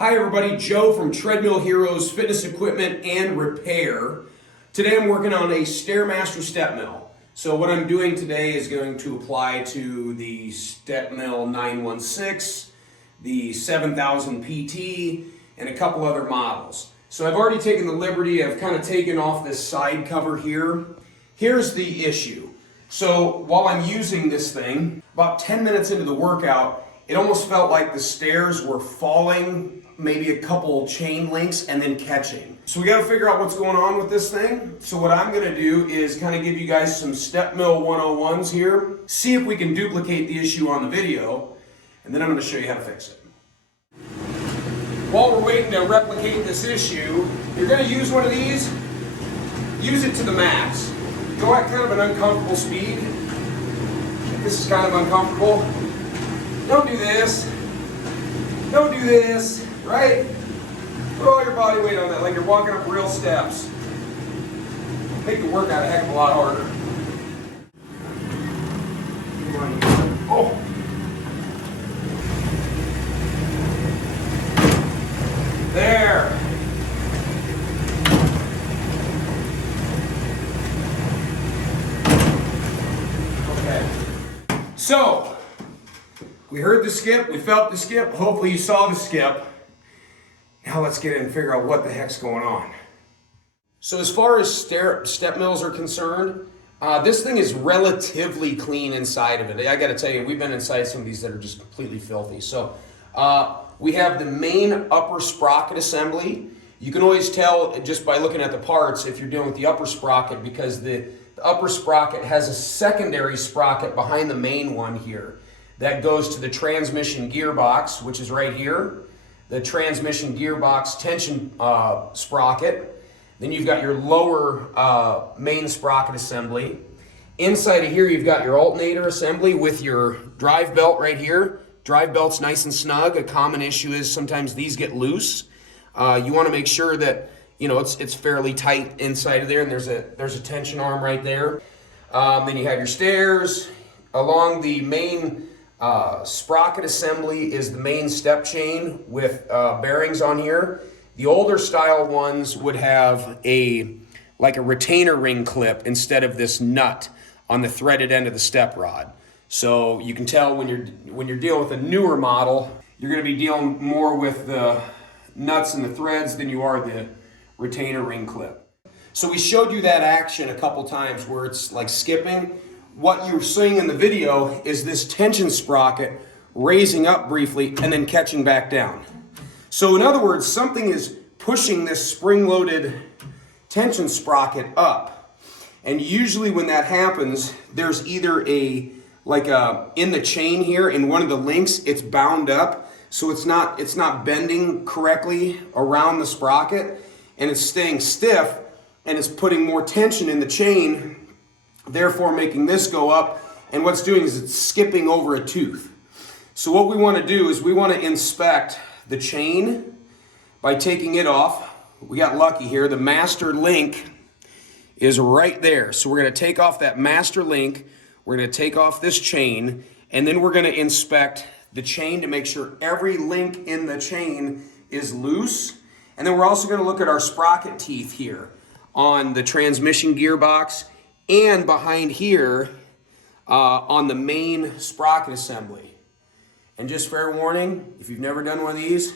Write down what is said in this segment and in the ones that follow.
Hi everybody, Joe from Treadmill Heroes Fitness Equipment and Repair. Today I'm working on a Stairmaster Stepmill. So what I'm doing today is going to apply to the Stepmill 916, the 7000 PT, and a couple other models. So I've already taken the liberty of kind of taking off this side cover here. Here's the issue. So while I'm using this thing, about 10 minutes into the workout, it almost felt like the stairs were falling maybe a couple chain links and then catching. So we got to figure out what's going on with this thing. So what I'm going to do is kind of give you guys some Stepmill 101s here, see if we can duplicate the issue on the video, and then I'm going to show you how to fix it. While we're waiting to replicate this issue, you're going to use one of these, use it to the max. Go at kind of an uncomfortable speed. This is kind of uncomfortable. Don't do this. Don't do this, right? Put all your body weight on that, like you're walking up real steps. Make the workout a heck of a lot harder. Oh. There. Okay. So, we heard the skip, we felt the skip, hopefully you saw the skip. Now let's get in and figure out what the heck's going on. So as far as step mills are concerned, this thing is relatively clean inside of it. I gotta tell you, we've been inside some of these that are just completely filthy. So we have the main upper sprocket assembly. You can always tell just by looking at the parts if you're dealing with the upper sprocket, because the upper sprocket has a secondary sprocket behind the main one here that goes to the transmission gearbox, which is right here. The transmission gearbox tension sprocket. Then you've got your lower main sprocket assembly. Inside of here, you've got your alternator assembly with your drive belt right here. Drive belt's nice and snug. A common issue is sometimes these get loose. You want to make sure that it's fairly tight inside of there, and there's a tension arm right there. Then you have your stairs. Along the main sprocket assembly is the main step chain with bearings on here. The older style ones would have like a retainer ring clip instead of this nut on the threaded end of the step rod. So you can tell when you're dealing with a newer model, you're going to be dealing more with the nuts and the threads than you are the retainer ring clip. So we showed you that action a couple times where it's like skipping. What you're seeing in the video is this tension sprocket raising up briefly and then catching back down. So in other words, something is pushing this spring-loaded tension sprocket up. And usually when that happens, there's either in the chain here, in one of the links, it's bound up, so it's not bending correctly around the sprocket, and it's staying stiff, and it's putting more tension in the chain, therefore making this go up, and what's doing is it's skipping over a tooth. So what we want to do is we want to inspect the chain by taking it off. We got lucky here. The master link is right there. So we're going to take off that master link. We're going to take off this chain, and then we're going to inspect the chain to make sure every link in the chain is loose. And then we're also going to look at our sprocket teeth here on the transmission gearbox and behind here on the main sprocket assembly. And just fair warning, if you've never done one of these,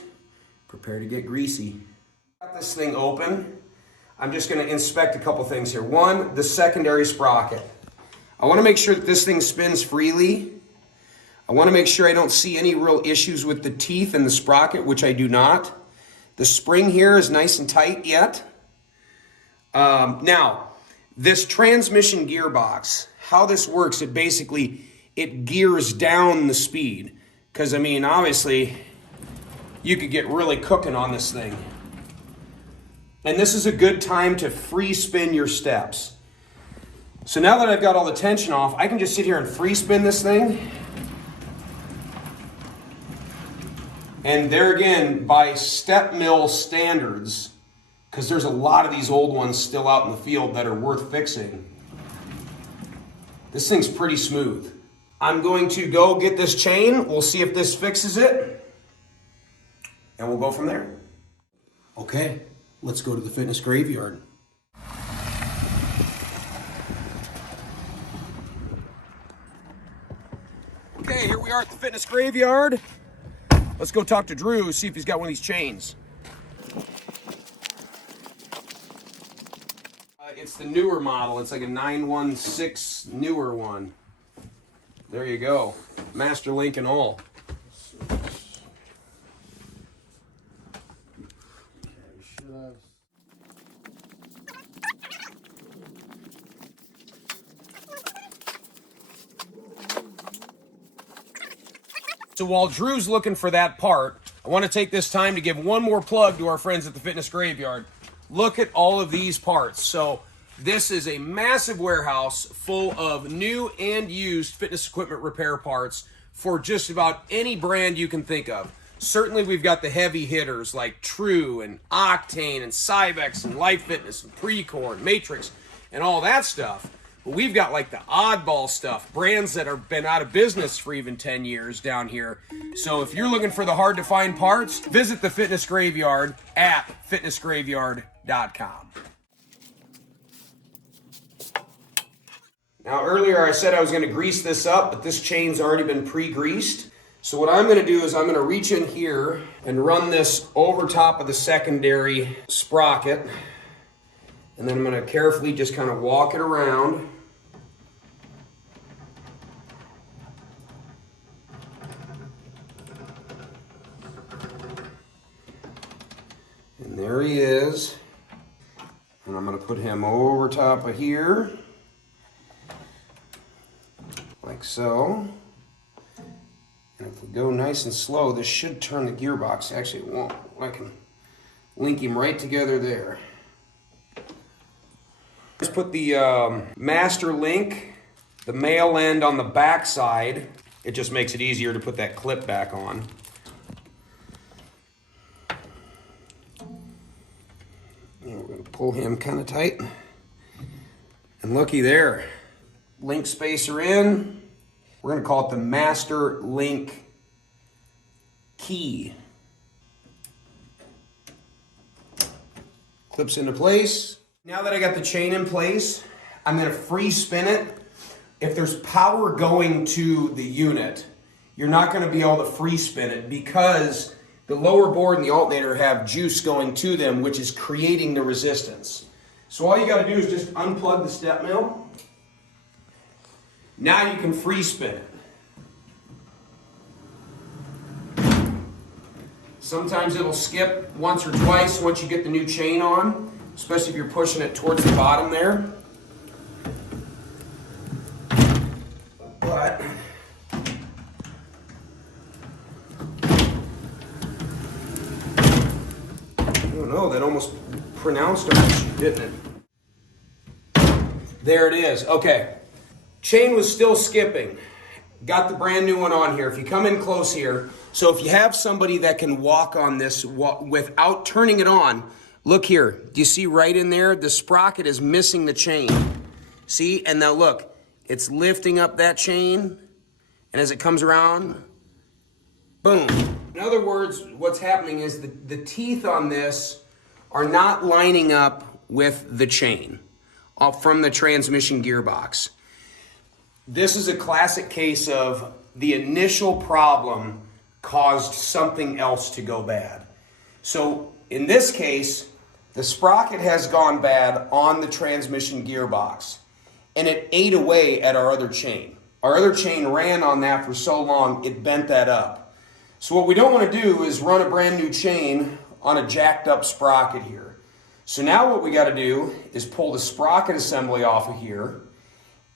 prepare to get greasy. Got this thing open. I'm just going to inspect a couple things here. One, the secondary sprocket. I want to make sure that this thing spins freely. I want to make sure I don't see any real issues with the teeth and the sprocket, which I do not. The spring here is nice and tight yet. Now, this transmission gearbox, how this works, it gears down the speed. Because, I mean, obviously, you could get really cooking on this thing. And this is a good time to free spin your steps. So now that I've got all the tension off, I can just sit here and free spin this thing. And there again, by Stepmill standards, because there's a lot of these old ones still out in the field that are worth fixing, this thing's pretty smooth. I'm going to go get this chain. We'll see if this fixes it. and we'll go from there. Okay, let's go to the fitness graveyard. Okay, here we are at the fitness graveyard. Let's go talk to Drew, see if he's got one of these chains. It's the newer model. It's like a 916 newer one. There you go. Master link and all. So while Drew's looking for that part, I want to take this time to give one more plug to our friends at the fitness graveyard. Look at all of these parts. So this is a massive warehouse full of new and used fitness equipment repair parts for just about any brand you can think of. Certainly we've got the heavy hitters like True and Octane and Cybex and Life Fitness and Precor and Matrix and all that stuff. But we've got like the oddball stuff, brands that have been out of business for even 10 years down here. So if you're looking for the hard to find parts, visit the fitness graveyard at fitnessgraveyard.com. Now earlier I said I was going to grease this up, but this chain's already been pre-greased. So what I'm going to do is I'm going to reach in here and run this over top of the secondary sprocket. And then I'm going to carefully just kind of walk it around. And there he is. And I'm going to put him over top of here. Like so. And if we go nice and slow, this should turn the gearbox. Actually, it won't. I can link him right together there. Just put the master link, the male end on the back side. It just makes it easier to put that clip back on. And we're going to pull him kind of tight. And looky there. Link spacer in. We're going to call it the master link key. Clips into place. Now that I got the chain in place, I'm going to free spin it. If there's power going to the unit, you're not going to be able to free spin it because the lower board and the alternator have juice going to them, which is creating the resistance. So all you got to do is just unplug the step mill. Now you can free spin it. Sometimes it'll skip once or twice once you get the new chain on, especially if you're pushing it towards the bottom there. But I don't know, that almost pronounced it, didn't it? There it is. Okay. Chain was still skipping. Got the brand new one on here. If you come in close here, so if you have somebody that can walk on this without turning it on, look here. Do you see right in there? The sprocket is missing the chain. See? And now look, it's lifting up that chain, and as it comes around, boom. In other words, what's happening is the teeth on this are not lining up with the chain from the transmission gearbox. This is a classic case of the initial problem caused something else to go bad. So in this case, the sprocket has gone bad on the transmission gearbox, and it ate away at our other chain. Our other chain ran on that for so long, it bent that up. So what we don't want to do is run a brand new chain on a jacked up sprocket here. So now what we got to do is pull the sprocket assembly off of here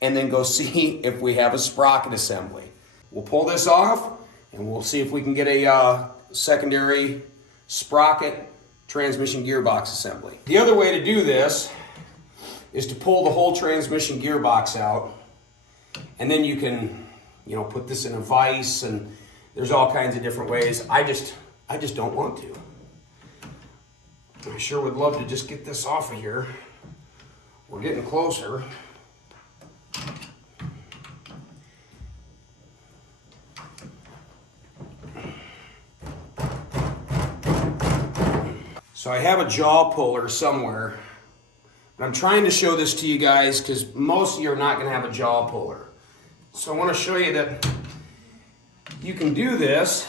and then go see if we have a sprocket assembly. We'll pull this off and we'll see if we can get a secondary sprocket transmission gearbox assembly. The other way to do this is to pull the whole transmission gearbox out, and then you can, put this in a vise, and there's all kinds of different ways. I just don't want to. I sure would love to just get this off of here. We're getting closer. So I have a jaw puller somewhere. And I'm trying to show this to you guys because most of you are not going to have a jaw puller. So I want to show you that you can do this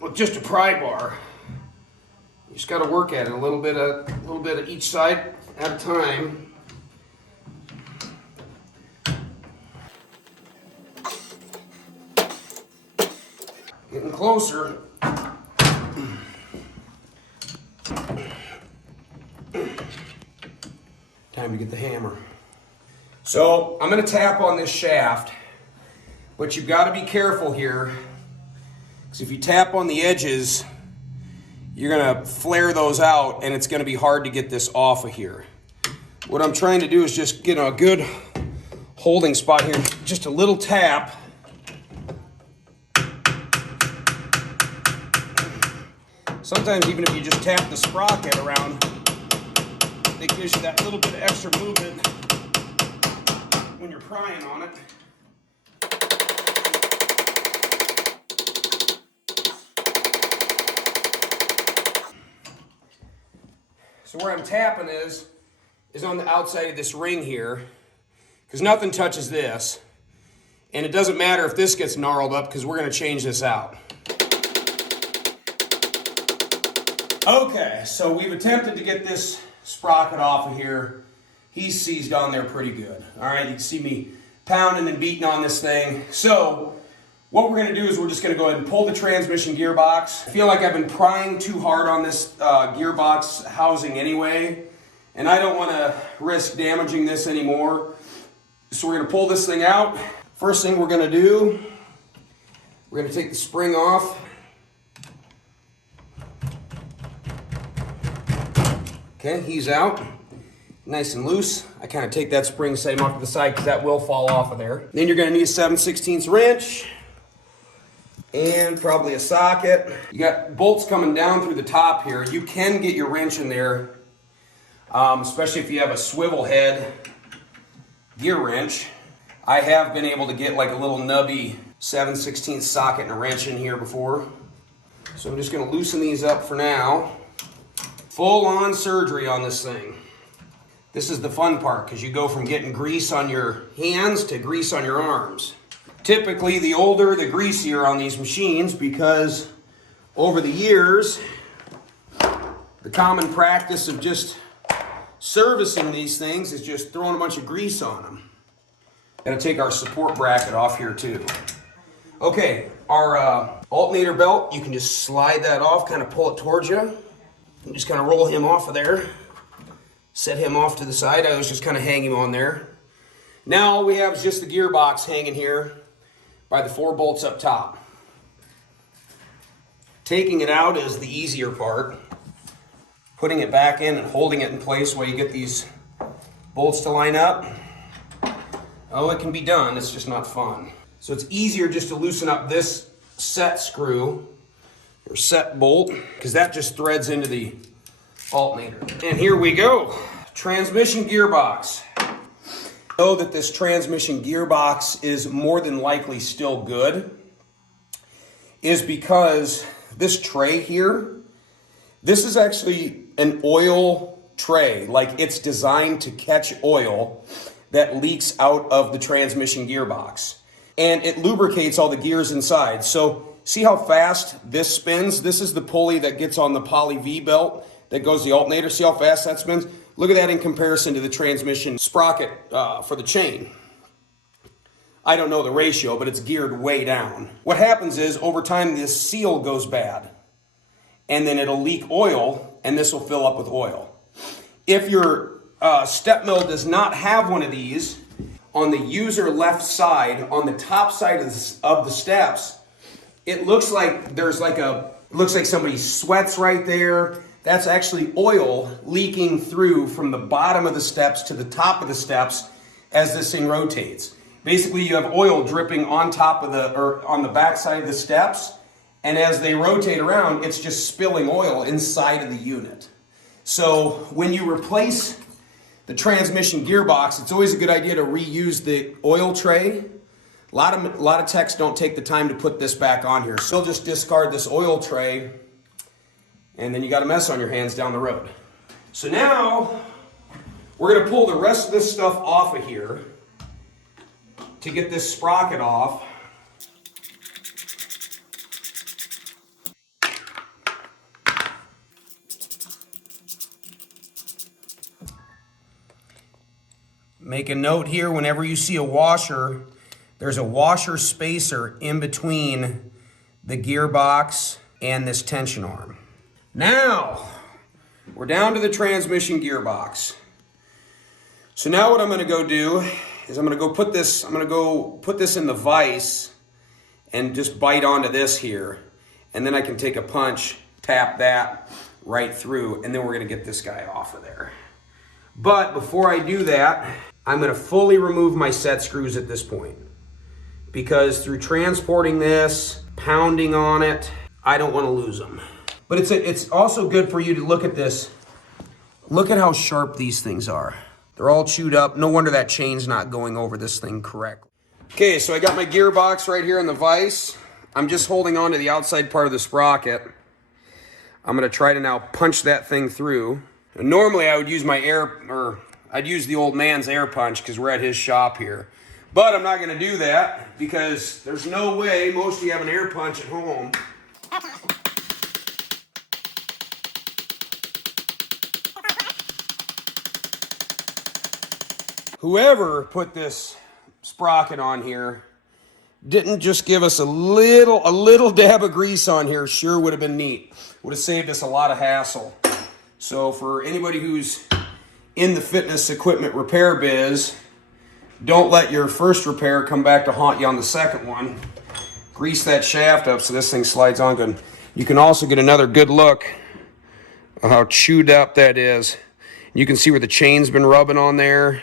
with just a pry bar. You just got to work at it a little bit of each side at a time. Getting closer. Time to get the hammer. So I'm going to tap on this shaft, but you've got to be careful here, because if you tap on the edges, you're going to flare those out and it's going to be hard to get this off of here. What I'm trying to do is just get a good holding spot here, just a little tap. Sometimes even if you just tap the sprocket around, it gives you that little bit of extra movement when you're prying on it. So where I'm tapping is on the outside of this ring here, because nothing touches this. And it doesn't matter if this gets gnarled up, because we're going to change this out. Okay, so we've attempted to get this sprocket off of here. He's seized on there pretty good. All right, you can see me pounding and beating on this thing. So what we're going to do is we're just going to go ahead and pull the transmission gearbox. I feel like I've been prying too hard on this gearbox housing anyway, and I don't want to risk damaging this anymore. So we're going to pull this thing out. First thing we're going to do, we're going to take the spring off. Okay, he's out, nice and loose. I kind of take that spring same off to the side because that will fall off of there. Then you're going to need a 7/16 wrench and probably a socket. You got bolts coming down through the top here. You can get your wrench in there, especially if you have a swivel head gear wrench. I have been able to get like a little nubby 7/16 socket and a wrench in here before. So I'm just going to loosen these up for now. Full-on surgery on this thing. This is the fun part, because you go from getting grease on your hands to grease on your arms. Typically, the older, the greasier on these machines, because over the years, the common practice of just servicing these things is just throwing a bunch of grease on them. Gotta take our support bracket off here too. Okay, our alternator belt, you can just slide that off, kind of pull it towards you. And just kind of roll him off of there. Set him off to the side. I was just kind of hang him on there. Now all we have is just the gearbox hanging here by the 4 bolts up top. Taking it out is the easier part. Putting it back in and holding it in place while you get these bolts to line up. Oh, it can be done. It's just not fun. So it's easier just to loosen up this set screw or set bolt, because that just threads into the alternator. And here we go. Transmission gearbox. Know that this transmission gearbox is more than likely still good is because this tray here, this is actually an oil tray. Like, it's designed to catch oil that leaks out of the transmission gearbox. And it lubricates all the gears inside. So see how fast this spins? This is the pulley that gets on the poly V belt that goes to the alternator. See how fast that spins? Look at that in comparison to the transmission sprocket for the chain. I don't know the ratio, but it's geared way down. What happens is, over time, this seal goes bad. And then it'll leak oil, and this will fill up with oil. If your Stepmill does not have one of these, on the user left side, on the top side of the steps, it looks like there's like looks like somebody sweats right there. That's actually oil leaking through from the bottom of the steps to the top of the steps as this thing rotates. Basically, you have oil dripping on top of on the back side of the steps, and as they rotate around, it's just spilling oil inside of the unit. So when you replace the transmission gearbox, it's always a good idea to reuse the oil tray. A lot of techs don't take the time to put this back on here. So they'll just discard this oil tray and then you got a mess on your hands down the road. So now we're going to pull the rest of this stuff off of here to get this sprocket off. Make a note here, whenever you see a washer, there's a washer spacer in between the gearbox and this tension arm. Now, we're down to the transmission gearbox. So now what I'm gonna go do is I'm gonna go put this in the vise and just bite onto this here. And then I can take a punch, tap that right through, and then we're gonna get this guy off of there. But before I do that, I'm going to fully remove my set screws at this point, because through transporting this, pounding on it, I don't want to lose them. But it's also good for you to look at this. Look at how sharp these things are. They're all chewed up. No wonder that chain's not going over this thing correctly. Okay, so I got my gearbox right here in the vise. I'm just holding on to the outside part of the sprocket. I'm going to try to now punch that thing through. And normally I would use I'd use the old man's air punch because we're at his shop here. But I'm not going to do that because there's no way most of you have an air punch at home. Whoever put this sprocket on here didn't just give us a little dab of grease on here. Sure would have been neat. Would have saved us a lot of hassle. So for anybody who's in the fitness equipment repair biz, don't let your first repair come back to haunt you on the second one. Grease that shaft up so this thing slides on good. You can also get another good look at how chewed up that is. You can see where the chain's been rubbing on there.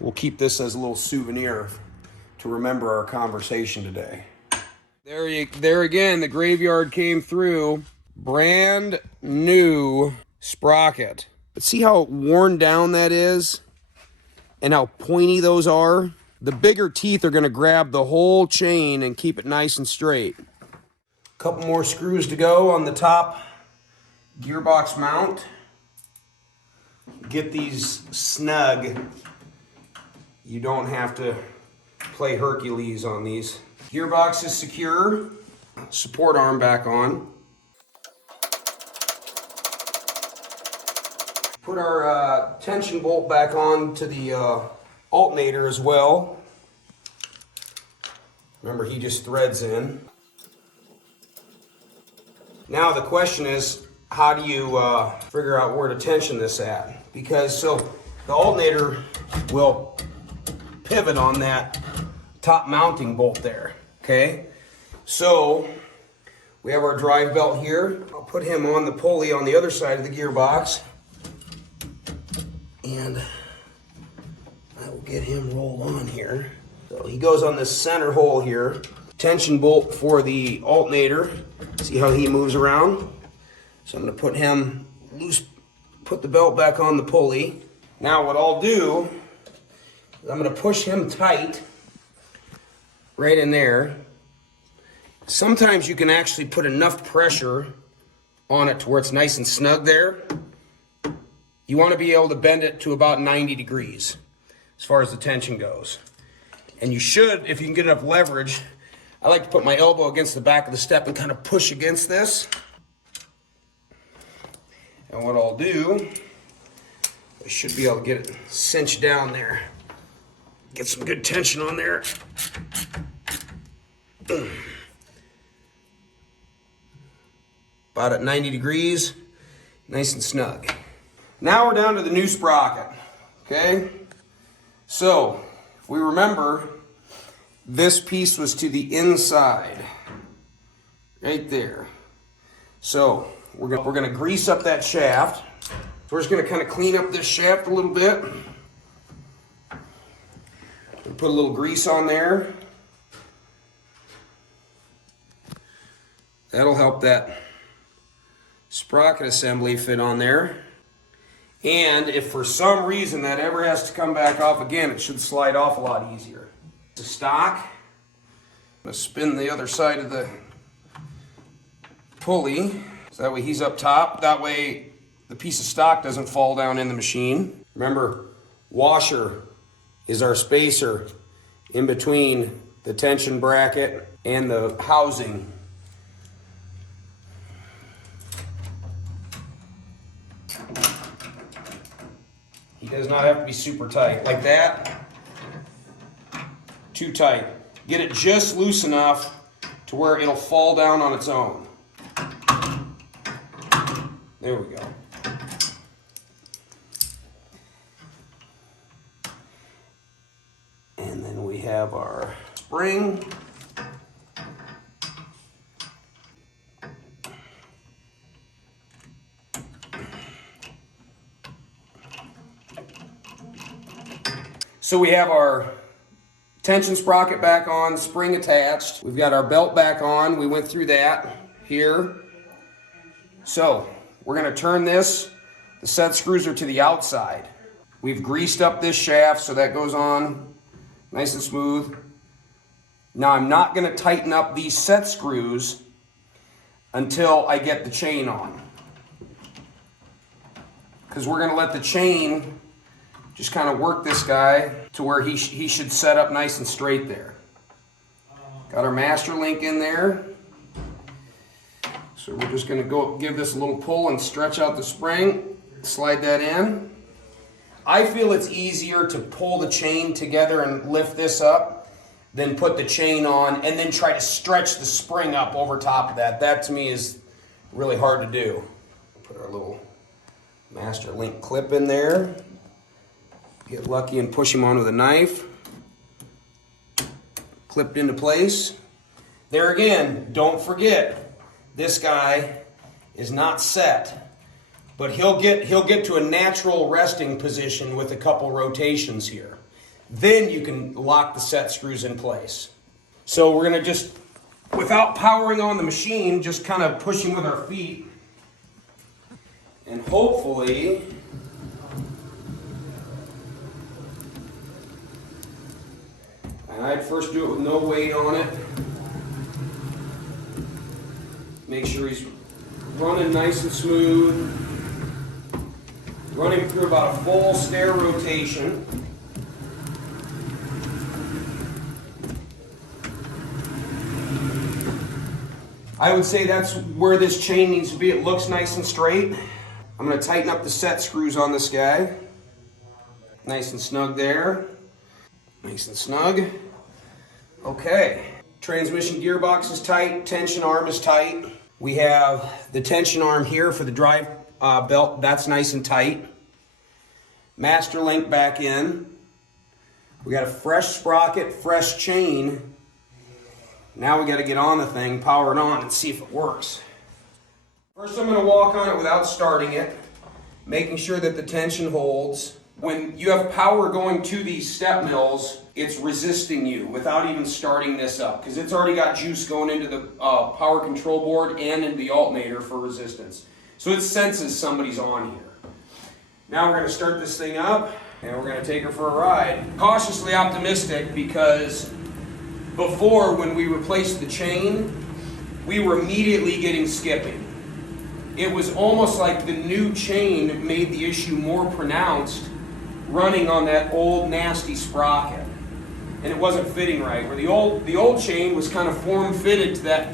We'll keep this as a little souvenir to remember our conversation today. There again, the graveyard came through. Brand new sprocket. But see how worn down that is and how pointy those are? The bigger teeth are going to grab the whole chain and keep it nice and straight. A couple more screws to go on the top gearbox mount. Get these snug. You don't have to play Hercules on these. Gearbox is secure. Support arm back on. Put our tension bolt back on to the alternator as well. Remember, he just threads in. Now the question is, how do you figure out where to tension this at? Because so the alternator will pivot on that top mounting bolt there, okay? So we have our drive belt here. I'll put him on the pulley on the other side of the gearbox. And I will get him rolled on here. So he goes on this center hole here. Tension bolt for the alternator. See how he moves around? So I'm gonna put him loose, put the belt back on the pulley. Now what I'll do is I'm gonna push him tight right in there. Sometimes you can actually put enough pressure on it to where it's nice and snug there. You want to be able to bend it to about 90 degrees as far as the tension goes. And you should, if you can get enough leverage, I like to put my elbow against the back of the step and kind of push against this. And what I'll do, I should be able to get it cinched down there. Get some good tension on there. About at 90 degrees, nice and snug. Now we're down to the new sprocket, okay? So, if we remember, this piece was to the inside, right there. So, we're gonna grease up that shaft. So we're just gonna kind of clean up this shaft a little bit. Put a little grease on there. That'll help that sprocket assembly fit on there. And if for some reason that ever has to come back off again, it should slide off a lot easier. The stock, I'm going to spin the other side of the pulley, so that way he's up top. That way the piece of stock doesn't fall down in the machine. Remember, washer is our spacer in between the tension bracket and the housing. He does not have to be super tight. Like that, too tight. Get it just loose enough to where it'll fall down on its own. There we go. And then we have our spring. So we have our tension sprocket back on, spring attached. We've got our belt back on. We went through that here. So we're gonna turn this. The set screws are to the outside. We've greased up this shaft so that goes on nice and smooth. Now I'm not gonna tighten up these set screws until I get the chain on, because we're gonna let the chain just kind of work this guy to where he should set up nice and straight there. Got our master link in there. So we're just gonna go give this a little pull and stretch out the spring, slide that in. I feel it's easier to pull the chain together and lift this up than put the chain on and then try to stretch the spring up over top of that. That to me is really hard to do. Put our little master link clip in there. Get lucky and push him on with a knife. Clipped into place. There again, don't forget, this guy is not set, but he'll get to a natural resting position with a couple rotations here. Then you can lock the set screws in place. So we're gonna just, without powering on the machine, just kind of push him with our feet, and hopefully and I'd first do it with no weight on it. Make sure he's running nice and smooth. Running through about a full stair rotation. I would say that's where this chain needs to be. It looks nice and straight. I'm going to tighten up the set screws on this guy. Nice and snug there. Nice and snug. Okay. Transmission gearbox is tight. Tension arm is tight. We have the tension arm here for the drive belt. That's nice and tight. Master link back in. We got a fresh sprocket, fresh chain. Now we got to get on the thing, power it on, and see if it works. First I'm going to walk on it without starting it, making sure that the tension holds. When you have power going to these step mills, it's resisting you without even starting this up, because it's already got juice going into the power control board and into the alternator for resistance. So it senses somebody's on here. Now we're going to start this thing up, and we're going to take her for a ride. Cautiously optimistic, because before, when we replaced the chain, we were immediately getting skipping. It was almost like the new chain made the issue more pronounced running on that old nasty sprocket. And it wasn't fitting right. Where the old chain was kind of form-fitted to that,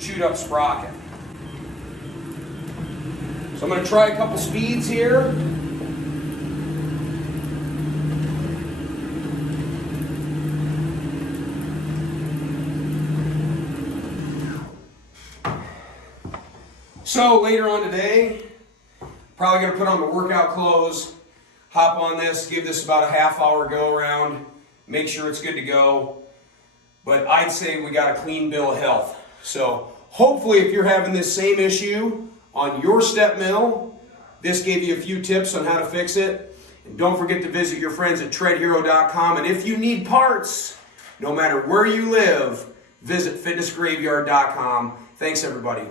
chewed up sprocket. So I'm going to try a couple speeds here. So later on today, probably going to put on my workout clothes, hop on this, give this about a half-hour go-around, make sure it's good to go. But I'd say we got a clean bill of health. So hopefully if you're having this same issue on your step mill, this gave you a few tips on how to fix it. And don't forget to visit your friends at treadhero.com. And if you need parts, no matter where you live, visit fitnessgraveyard.com. Thanks everybody.